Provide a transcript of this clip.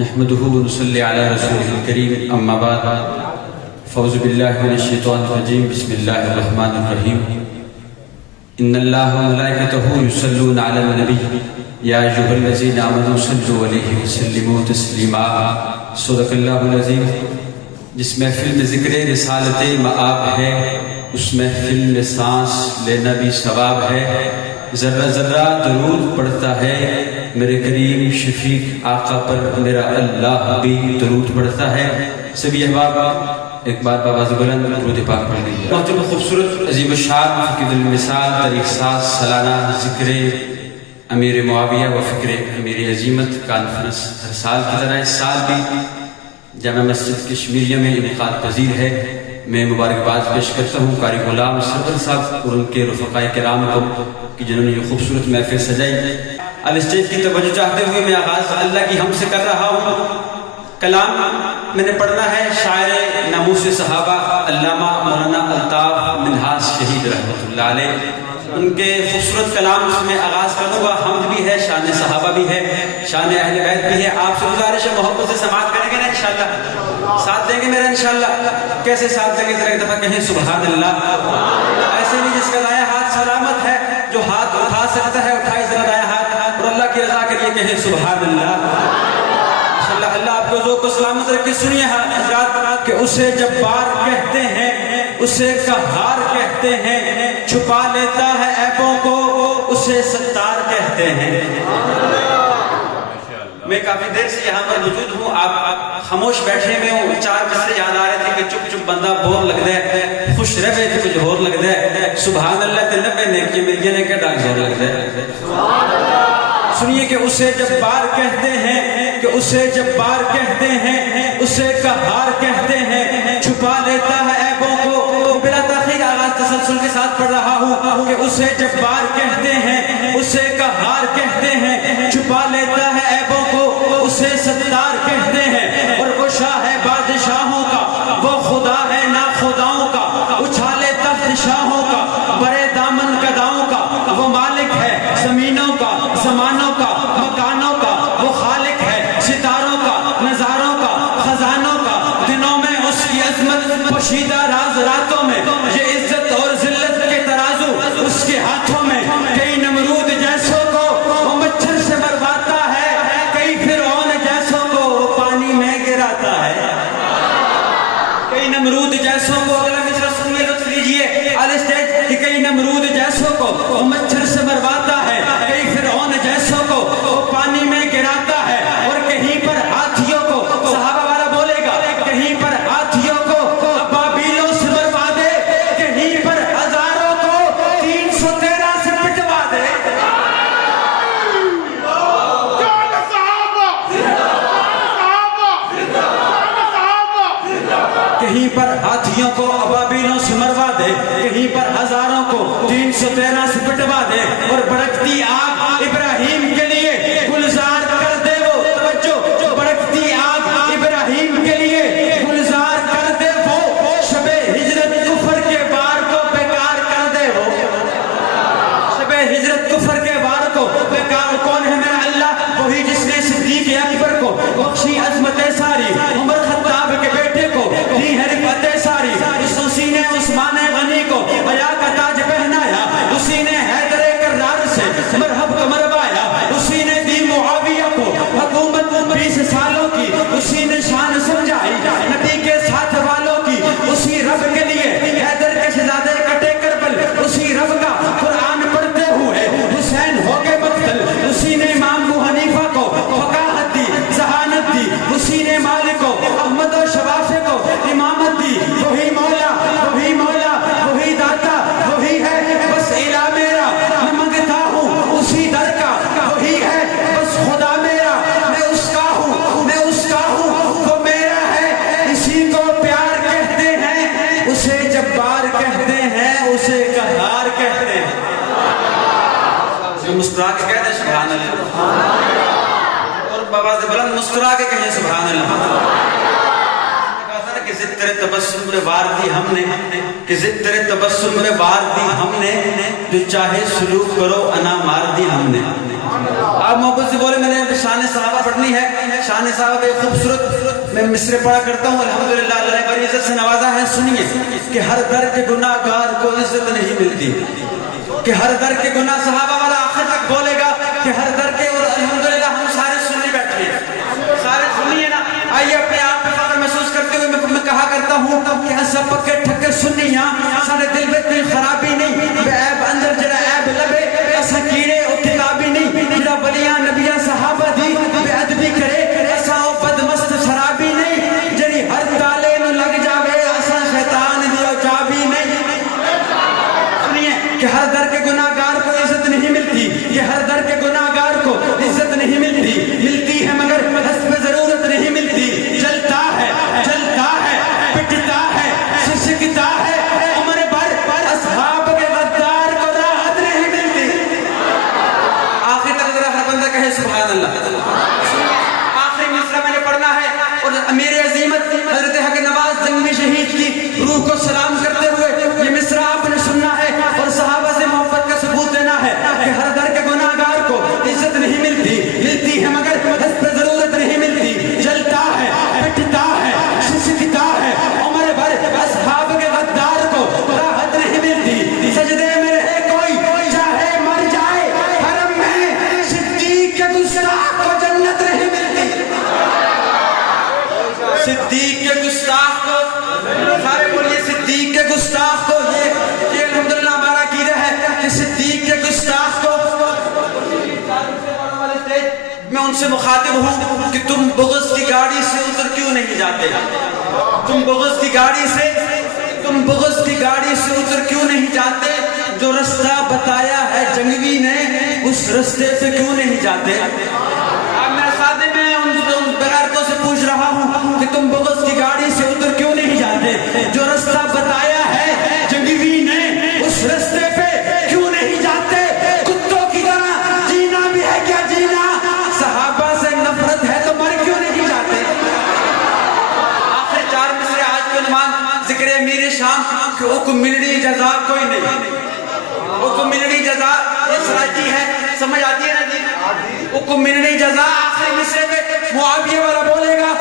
نحمده ونصلي على رسوله الكريم اما بعد فاعوذ بالله من الشيطان الرجيم بسم الله الرحمن الرحيم ان الله وملائكته يصلون على النبي يا ايها الذين امنوا صلوا عليه وسلموا تسليما صدق الله العظيم. جس محفل میں ذکر رسالت مآب ہے اس محفل میں سانس لینا بھی ثواب ہے. ذرہ ذرہ درود پڑھتا ہے میرے کریم شفیق آقا پر میرا اللہ بھی درود پڑھتا ہے. سبھی احباب ایک بار بآواز بلند درود پاک پڑھ لیں. بہت خوبصورت عظیم الشان فقید المثال تاریخ ساز سالانہ ذکر امیر معاویہ و فکر امیر عظیمت کانفرنس ہر سال کی طرح اس سال بھی جامع مسجد کشمیریہ میں انعقاد پذیر ہے. میں مبارکباد پیش کرتا ہوں قاری غلام سرور صاحب اور ان کے رفقائے کرام کو کہ جنہوں نے یہ خوبصورت محفل سجائی. الاسٹیج کی توجہ چاہتے ہوئے میں آغاز اللہ کی حمد سے کر رہا ہوں. کلام میں نے پڑھنا ہے شاعر ناموس صحابہ علامہ مولانا الطاف منہاس شہید رحمۃ اللہ علیہ. ان کے خوبصورت کلام میں آغاز کروں گا. حمد بھی ہے، شان صحابہ بھی ہے، شان اہل بیت بھی ہے. آپ سے گزارش ہے محبت سے سماعت کریں گے نا انشاءاللہ؟ ساتھ دیں گے میرا انشاءاللہ؟ کیسے ساتھ دیں گے؟ ذرا ایک دفعہ کہیں سبحان اللہ. ایسے نہیں جس کا دایاں ہاتھ سلامت ہے، جو ہاتھ اٹھا سکتا ہے اٹھائے ذرا دایاں ہاتھ اور اللہ کی رضا کے لیے کہیں سبحان اللہ. انشاءاللہ اللہ آپ کو ذوق و سلامت رکھے. سنیے حضرات کہ اسے جبار کہتے ہیں، اسے قہار کہتے ہیں، چھپا لیتا ہے عیبوں کو اسے ستار کہتے ہیں. میں کافی دیر سے یہاں پر موجود ہوں. آپ خاموش بیٹھے میں ہوں. چار مصرے یاد آ رہے تھے کہ چپ چپ بندہ بور لگتا ہے، خوش رہے تھے کچھ اور لگتا ہے. سبحان اللہ تے نبے نیکی مل گئے نے کہ ڈاک زور لگتا ہے. سنیے کہ اسے جبار کہتے ہیں، کہ اسے جبار کہتے ہیں، اسے قہار کہتے ہیں، چھپا لیتا ہے عیبوں کو. بلا تاخیر آغاز تسلسل کے ساتھ پڑھ رہا ہوں کہ اسے جبار کہتے ہیں، اسے قہار کہتے ہیں، چھپا لیتا ہے عیبوں کو اسے ستار کہتے ہیں. اور وہ شاہ ہے بادشاہوں کا، وہ خدا ہے نا خداؤں کا، اچھالے تخت شاہوں کا، برے دامن گداؤں کا. وہ مالک ہے زمینوں کا، زمانوں کا، مکانوں کا. وہ خالق ہے ستاروں کا، نظاروں کا، خزانوں کا. دنوں میں اس کی عظمت، پوشیدہ راز راتوں میں. یہ عزت اور ذلت کے ترازو اس کے ہاتھوں میں. کئی نمرود جیسوں کو وہ مچھر سے مرواتا ہے، کئی فرعون جیسوں کو وہ پانی میں گراتا ہے. کئی نمرود جیسوں کو، اگلا مصرع سنیے لطف لیجیے الاسٹیج کہ کئی نمرود جیسوں کو وہ مچھر سے مرواتا ہے، کئی فرعون جیسوں کو وہ پانی میں گراتا ہے. اور کہیں پر ہاتھیوں کو، صحابہ والا بولے گا، کہیں پر ہاتھیوں کو ابابیلوں سے مروا دے، کہیں پر ہزاروں کو 313 سے پٹوا دے. کہیں پر ہاتھیوں کو ابابیلوں سے مروا دے، کہیں پر ہزاروں کو 313 سے پٹوا دے. اور بڑکتی آگ ابراہیم کے لیے گلزار کر دے. وہ توجہ، بڑکتی آگ ابراہیم کے لیے گلزار کر دے. وہ شب ہجرت کفر کے بار کو بیکار کر دے. وہ شب ہجرت کفر کے بار کو بیکار. کون ہے میرا اللہ؟ وہی جس نے صدیق اکبر کو بخشی عظمت ساری، عمر خطاب کے بیٹے کو دی ہے رفعت ساری. اسی نے عثمان غنی کو حیا کا تاج پہنایا، اسی نے حیدر کرار سے مرحب کو مروایا، اسی نے دی معاویہ کو حکومت 20 سالوں کی، اسی نے شان سمجھائی نبی کے ساتھ والوں کی. اسی رب کے لیے حیدر کے شہزادے کٹے کربل، اسی رب کا قرآن پڑھتے ہوئے حسین ہو گئے مقتل. اسی نے امام ابو حنیفہ کو فقاہت دی، ذہانت دی. اسی نے مالک کو، احمد و شوافی کو امامت دی. وہی مولا، وہی مولا، وہی داتا، وہی ہے بس الہ میرا. میں منگتا ہوں اسی در کا، وہی ہے بس خدا میرا. میں اس کا ہوں، میں اس کا ہوں، وہ میرا ہے. اسی کو پیار کہتے ہیں، اسے جبار کہتے ہیں، اسے قہار کہتے ہیں. مسکرا کے کہتے ہیں سبحان اللہ. اور بآواز بلند مسکرا کے کہیں سبحان اللہ. کہ ضد تیرے تبسم میں وار دی ہم نے، کہ ضد تیرے تبسم میں وار دی ہم نے، جو چاہے سلوک کرو انا مار دی ہم نے. آپ محبت سے بولے میں نے شان صحابہ پڑھنی ہے. شان صحابہ ایک خوبصورت میں مصرے پڑھا کرتا ہوں. الحمدللہ اللہ نے بڑی عزت سے نوازا ہے. سنیے کہ ہر در کے گناہ گار کو عزت نہیں ملتی. کہ ہر در کے گناہ صحابہ والا آخر تک بولے گا کہ ہر در کے. اور الحمدللہ ہم سارے سننے بیٹھے ہیں, سارے سنیے نا. آئیے اپنے آپ پہ فخر محسوس کرتے ہوئے میں کہا کرتا ہوں کہ ایسا پکے ٹھکے سنیاں سارے دل میں کوئی خرابی نہیں. بے عیب اندر جڑا عیب لبے ایسا کیڑے اور کتابی نہیں. جڑا ولیاں نبیاں صحابہ دی بے ادبی کرے ایسا او بدمست شرابی نہیں. جڑی ہر تالے نو لگ جاوے ایسا شیطان دیو چابی نہیں. سنیے کہ ہر در کے گناہ گار کو عزت نہیں ملتی. کہ ہر در کے گناہ گار کو عزت نہیں ملتی. ملتی ہے مگر حسب ضرورت نہیں ملتی. جلتا ہے پٹتا ہے سسکتا ہے عمر بھر اصحاب کے غدار کو راحت نہیں ملتی. آخر تک ذرا ہر بندہ کہے سبحان اللہ. آخری مصرع میں نے پڑھنا ہے اور امیر عظیمت حضرت حق نواز جنگی شہید کی روح کو سلام کرتے ہوئے یہ مصرع آپ نے سننا ہے اور صحابہ سے محبت کا ثبوت دینا ہے کہ ہر در کے گناہ گار کو عزت نہیں ملتی. ملتی ہے مگر حسب ضرورت نہیں ملتی. جلتا ہے پٹتا ہے سسکتا ہے عمر بھر اصحاب کے غدار کو راحت نہیں ملتی. سجدے میں رہے کوئی چاہے مر جائے حرم میں صدیق کے گستاخ کو جنت نہیں ملتی. صدیق کے گستاخ کو سارے بولیے صدیق کے گستاخ کو. یہ الحمدللہ ہمارا عقیدہ ہے کہ صدیق کے گستاخ کو. میں ان سے مخاطب ہوں کہ تم بغض کی گاڑی سے اتر کیوں نہیں جاتے. تم بغض کی گاڑی سے اتر کیوں نہیں جاتے. جو رستہ بتایا ہے جنگوی نے اس رستے پہ کیوں نہیں جاتے. اب میں سادے میں ان بغیرتوں سے پوچھ رہا ہوں کہ تم بغض کی گاڑی سے اتر کیوں نہیں جاتے. جو رستہ بتایا ہے جنگوی نے اس رستے پہ کیوں نہیں جاتے. کتوں کی طرح جینا بھی ہے کیا جینا. صحابہ سے نفرت ہے تو مر کیوں نہیں جاتے. آخر 4 مصرے آج کے عنوان ذکر امیر شام کہ حکم ملنی جزا کوئی نہیں. حکم ملنی جزا یہ سراجی ہے, سمجھ آتی ہے نا جی. حکم ملنی جزا آخری مصرے پہ معاویہ والا بولے گا